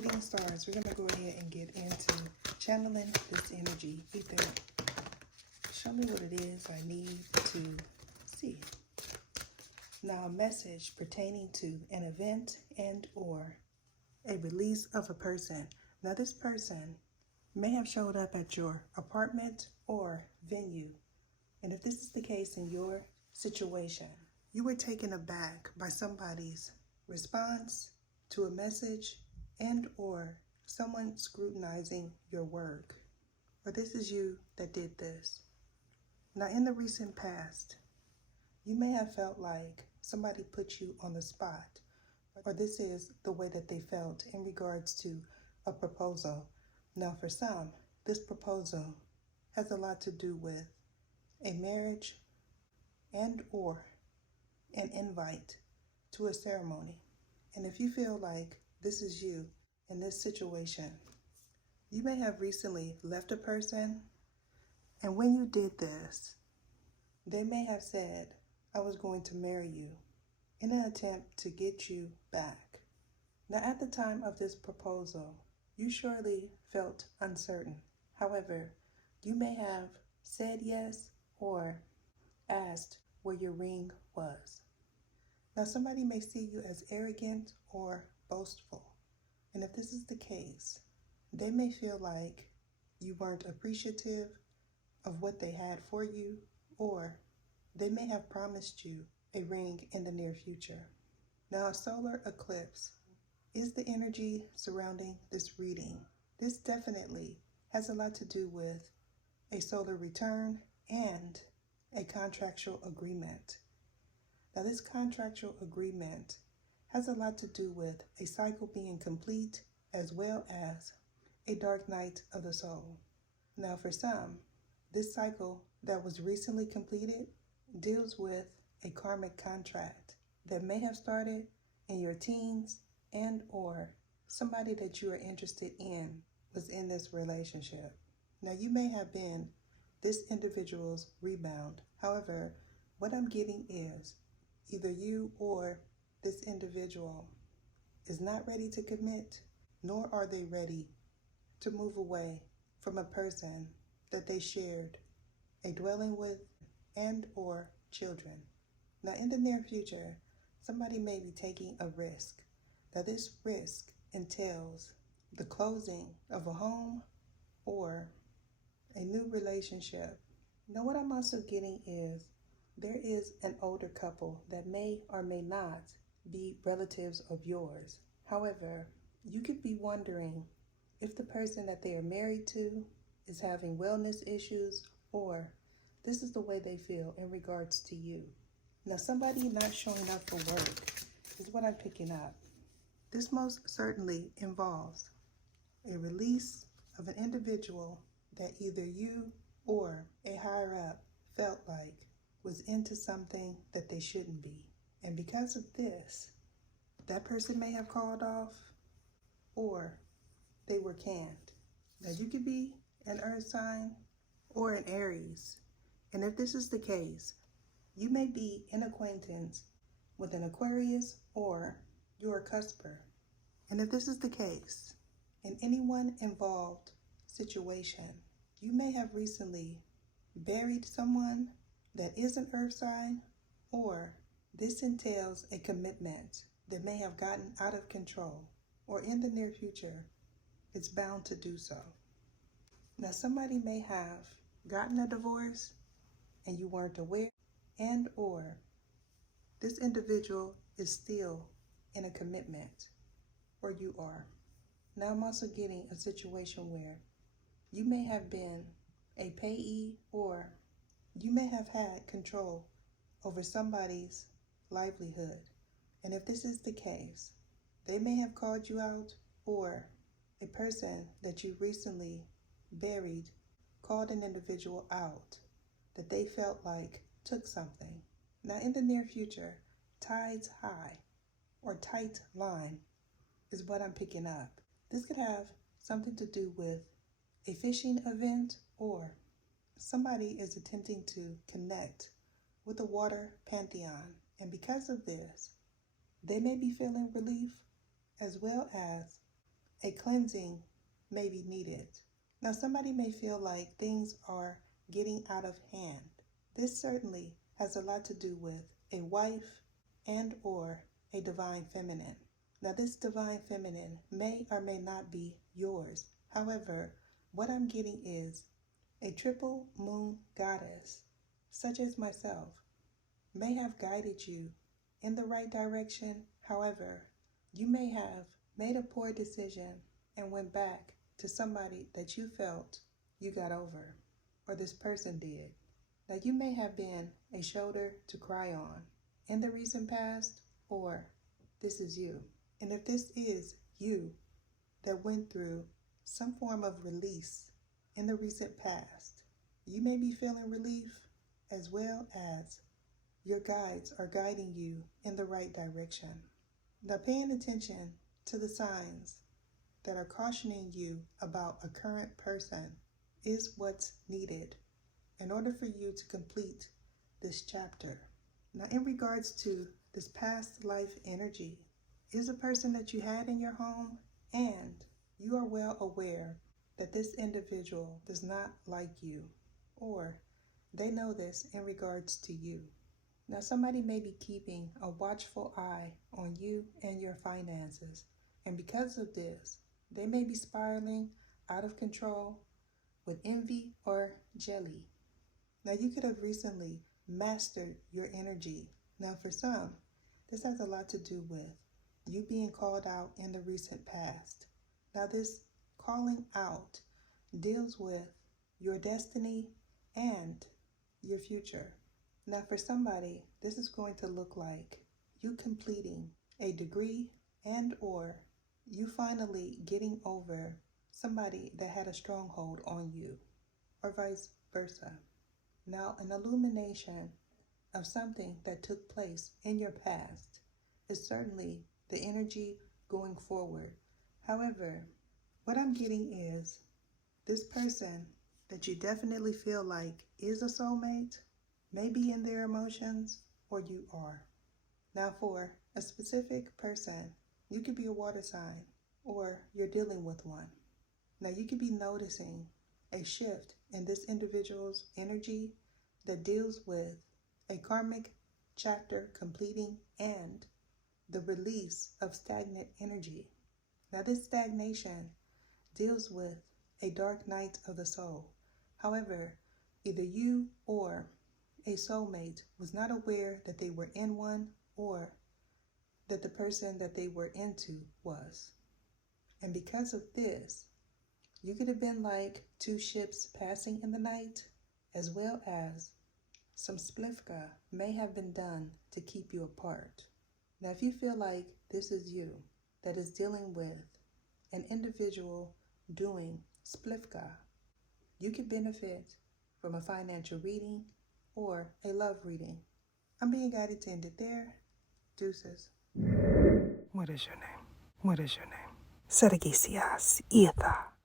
reading stars, we're going to go ahead and get into channeling this energy. Ether, show me what it is I need to see. Now, a message pertaining to an event and or a release of a person. Now, this person may have showed up at your apartment or venue. And if this is the case in your situation, you were taken aback by somebody's response to a message and or someone scrutinizing your work. Or this is you that did this. Now, in the recent past, you may have felt like somebody put you on the spot, or this is the way that they felt in regards to a proposal. Now, for some, this proposal has a lot to do with a marriage and or an invite to a ceremony. And if you feel like this is you in this situation, you may have recently left a person, and when you did this, they may have said, I was going to marry you, in an attempt to get you back. Now, at the time of this proposal, you surely felt uncertain. However, you may have said yes or asked where your ring was. Now, somebody may see you as arrogant or boastful. And if this is the case, they may feel like you weren't appreciative of what they had for you, or they may have promised you a ring in the near future. Now, a solar eclipse is the energy surrounding this reading. This definitely has a lot to do with a solar return and a contractual agreement. Now, this contractual agreement has a lot to do with a cycle being complete as well as a dark night of the soul. Now, for some, this cycle that was recently completed deals with a karmic contract that may have started in your teens and or somebody that you are interested in was in this relationship. Now, you may have been this individual's rebound. However, what I'm getting is either you or this individual is not ready to commit, nor are they ready to move away from a person that they shared a dwelling with and or children. Now, in the near future, somebody may be taking a risk. Now, this risk entails the closing of a home or a new relationship. Now, what I'm also getting is there is an older couple that may or may not be relatives of yours. However, you could be wondering if the person that they are married to is having wellness issues, or this is the way they feel in regards to you. Now, somebody not showing up for work is what I'm picking up. This most certainly involves a release of an individual that either you or a higher up felt like was into something that they shouldn't be. And because of this, that person may have called off or they were canned. Now, you could be an earth sign or an Aries. And if this is the case, you may be in acquaintance with an Aquarius or you're a cusper. And if this is the case, in anyone involved situation, you may have recently buried someone that is an earth sign, or this entails a commitment that may have gotten out of control, or in the near future, it's bound to do so. Now, somebody may have gotten a divorce and you weren't aware, and or this individual is still in a commitment, or you are. Now, I'm also getting a situation where you may have been a payee, or you may have had control over somebody's livelihood. And if this is the case, they may have called you out, or a person that you recently buried called an individual out that they felt like took something. Now, in the near future, tides high or tight line is what I'm picking up. This could have something to do with a fishing event, or somebody is attempting to connect with a water pantheon. And because of this, they may be feeling relief as well as a cleansing may be needed. Now, somebody may feel like things are getting out of hand. This certainly has a lot to do with a wife and or a divine feminine. Now, this divine feminine may or may not be yours. However, what I'm getting is a triple moon goddess, such as myself, may have guided you in the right direction. However, you may have made a poor decision and went back to somebody that you felt you got over, or this person did. Now, you may have been a shoulder to cry on in the recent past, or this is you. And if this is you that went through some form of release in the recent past, you may be feeling relief, as well as your guides are guiding you in the right direction. Now, paying attention to the signs that are cautioning you about a current person is what's needed in order for you to complete this chapter. Now, in regards to this past life energy, is a person that you had in your home, and you are well aware that this individual does not like you, or they know this in regards to you. Now, somebody may be keeping a watchful eye on you and your finances, and because of this, they may be spiraling out of control with envy or jealousy. Now, you could have recently mastered your energy. Now, for some, this has a lot to do with you being called out in the recent past. Now, this calling out deals with your destiny and your future. Now, for somebody, this is going to look like you completing a degree and or you finally getting over somebody that had a stronghold on you, or vice versa. Now, an illumination of something that took place in your past is certainly the energy going forward. However, what I'm getting is this person that you definitely feel like is a soulmate may be in their emotions, or you are. Now, for a specific person, you could be a water sign, or you're dealing with one. Now, you could be noticing a shift in this individual's energy that deals with a karmic chapter completing and the release of stagnant energy. Now, this stagnation deals with a dark night of the soul. However, either you or a soulmate was not aware that they were in one, or that the person that they were into was. And because of this, you could have been like two ships passing in the night, as well as some splifka may have been done to keep you apart. Now, if you feel like this is you that is dealing with an individual doing splifka, you could benefit from a financial reading or a love reading. I'm being guided to end it there. Deuces. What is your name? What is your name? Sergisias Etha.